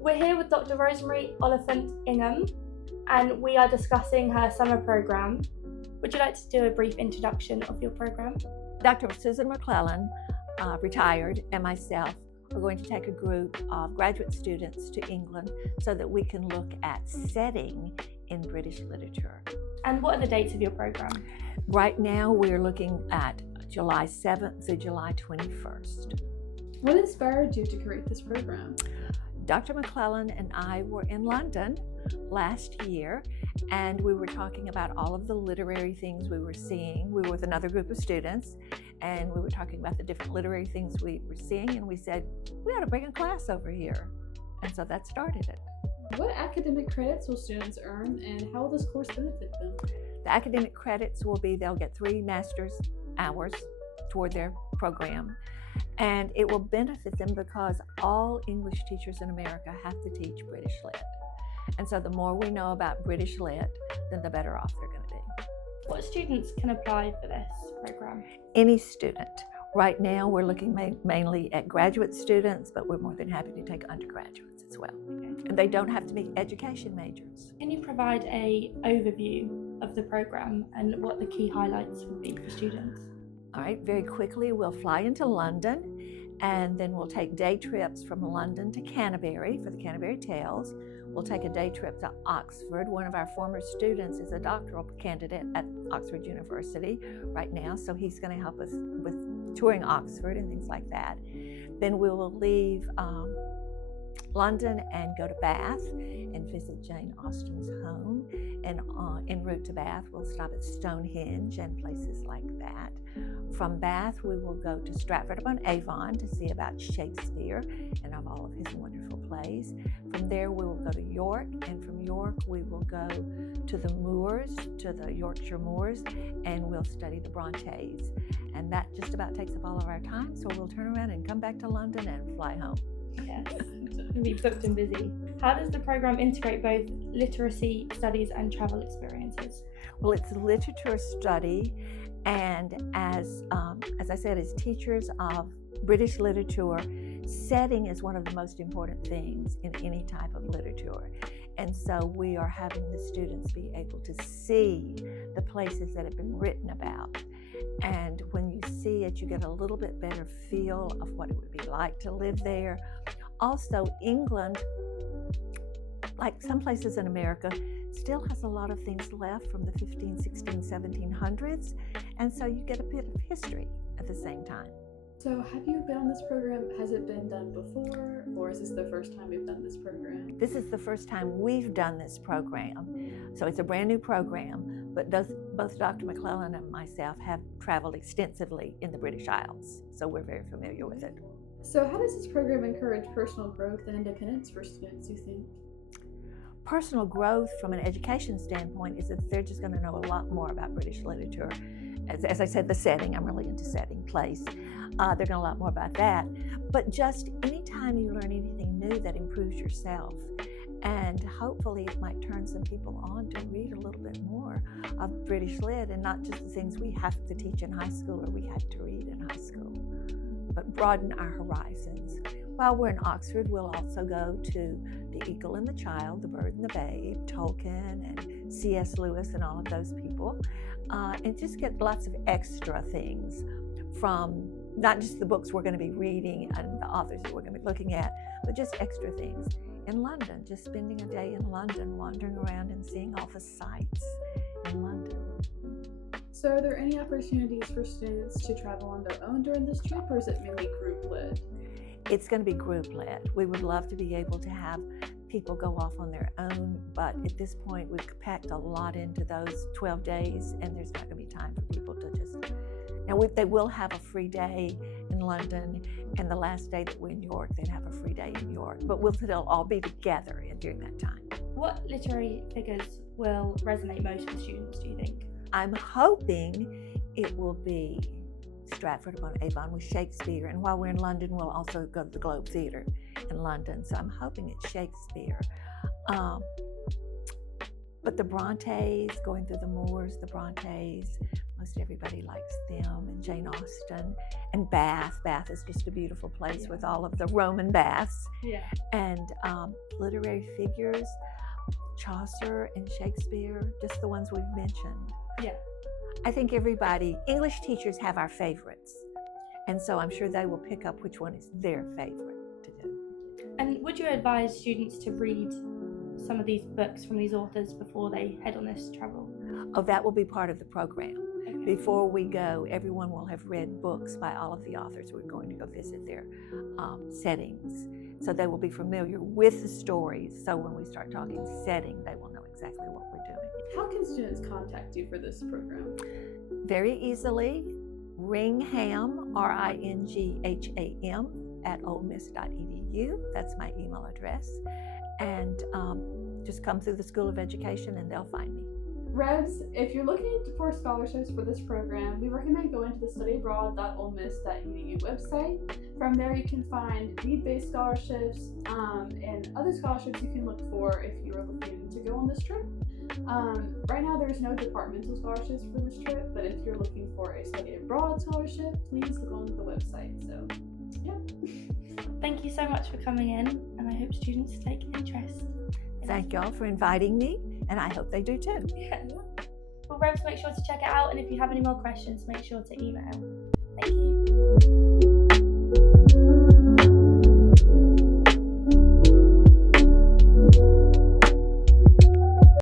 We're here with Dr Rosemary Oliphant-Ingham and we are discussing her summer programme. Would you like to do a brief introduction of your programme? Dr. Susan McClellan, retired, and myself are going to take a group of graduate students to England so that we can look at setting in British literature. And what are the dates of your programme? Right now we're looking at July 7th through July 21st. What inspired you to create this program? Dr. McClellan and I were in London last year, and we were talking about all of the literary things we were seeing. We were with another group of students, and we were talking about the different literary things we were seeing, and we said, we ought to bring a class over here. And so that started it. What academic credits will students earn, and how will this course benefit them? The academic credits will be, they'll get 3 master's hours toward their program. And it will benefit them because all English teachers in America have to teach British Lit. And so the more we know about British Lit, then the better off they're going to be. What students can apply for this programme? Any student. Right now we're looking mainly at graduate students, but we're more than happy to take undergraduates as well. And they don't have to be education majors. Can you provide an overview of the programme and what the key highlights would be for students? All right, very quickly, we'll fly into London, and then we'll take day trips from London to Canterbury for the Canterbury Tales. We'll take a day trip to Oxford. One of our former students is a doctoral candidate at Oxford University right now, so he's going to help us with touring Oxford and things like that. Then we will leave London and go to Bath and visit Jane Austen's home. And en route to Bath, we'll stop at Stonehenge and places like that. From Bath, we will go to Stratford-upon-Avon to see about Shakespeare and of all of his wonderful plays. From there, we will go to York, and from York, we will go to the moors, to the Yorkshire moors, and we'll study the Brontes. And that just about takes up all of our time, so we'll turn around and come back to London and fly home. Yes, can be booked and busy. How does the programme integrate both literacy studies and travel experiences? Well, it's literature study, and as I said, as teachers of British literature, setting is one of the most important things in any type of literature. And so we are having the students be able to see the places that have been written about. And when you see it, you get a little bit better feel of what it would be like to live there. Also, England, like some places in America, still has a lot of things left from the 15, 16, 1700s. And so you get a bit of history at the same time. So have you been on this program? Has it been done before, or is this the first time you've done this program? This is the first time we've done this program. So it's a brand new program, but both Dr. McClellan and myself have traveled extensively in the British Isles, so we're very familiar with it. So how does this program encourage personal growth and independence for students, you think? Personal growth from an education standpoint is that they're just going to know a lot more about British literature. As I said, the setting, I'm really into setting, place. They're going to know a lot more about that. But just anytime you learn anything new that improves yourself, and hopefully it might turn some people on to read a little bit more of British Lit and not just the things we have to teach in high school or we had to read in high school, but broaden our horizons. While we're in Oxford, we'll also go to The Eagle and the Child, The Bird and the Babe, Tolkien and C.S. Lewis and all of those people, and just get lots of extra things from not just the books we're going to be reading and the authors that we're going to be looking at, but just extra things. In London, just spending a day in London, wandering around and seeing all the sights in London. So are there any opportunities for students to travel on their own during this trip, or is it mainly group led? It's going to be group led. We would love to be able to have people go off on their own, but at this point we've packed a lot into those 12 days and there's not going to be time for people to just... Now they will have a free day in London, and the last day that we're in York, they'd have a free day in York, but they'll all be together during that time. What literary figures will resonate most with students, do you think? I'm hoping it will be Stratford-upon-Avon with Shakespeare, and while we're in London, we'll also go to the Globe Theatre in London, so I'm hoping it's Shakespeare. But the Brontes, going through the moors, the Brontes, Most everybody likes them, and Jane Austen, and Bath. Bath is just a beautiful place with all of the Roman baths. Yeah. And literary figures, Chaucer and Shakespeare, just the ones we've mentioned. Yeah. I think English teachers have our favorites. And so I'm sure they will pick up which one is their favorite to do. And would you advise students to read some of these books from these authors before they head on this travel? Oh, that will be part of the program. Okay. Before we go, everyone will have read books by all of the authors. We're going to go visit their settings. So they will be familiar with the stories. So when we start talking setting, they will know exactly what we're doing. How can students contact you for this program? Very easily, Ringham, Ringham, at olemiss.edu. That's my email address. And just come through the School of Education and they'll find me. Rebs, if you're looking for scholarships for this program, we recommend going to the studyabroad.olemiss.edu website. From there, you can find need-based scholarships and other scholarships you can look for if you are looking to go on this trip. Right now, there's no departmental scholarships for this trip, but if you're looking for a study abroad scholarship, please look on the website. So, yeah. Thank you so much for coming in, and I hope students take interest. Thank y'all for inviting me, and I hope they do too. Yeah. Well, Rebs, make sure to check it out, and if you have any more questions, make sure to email. Thank you.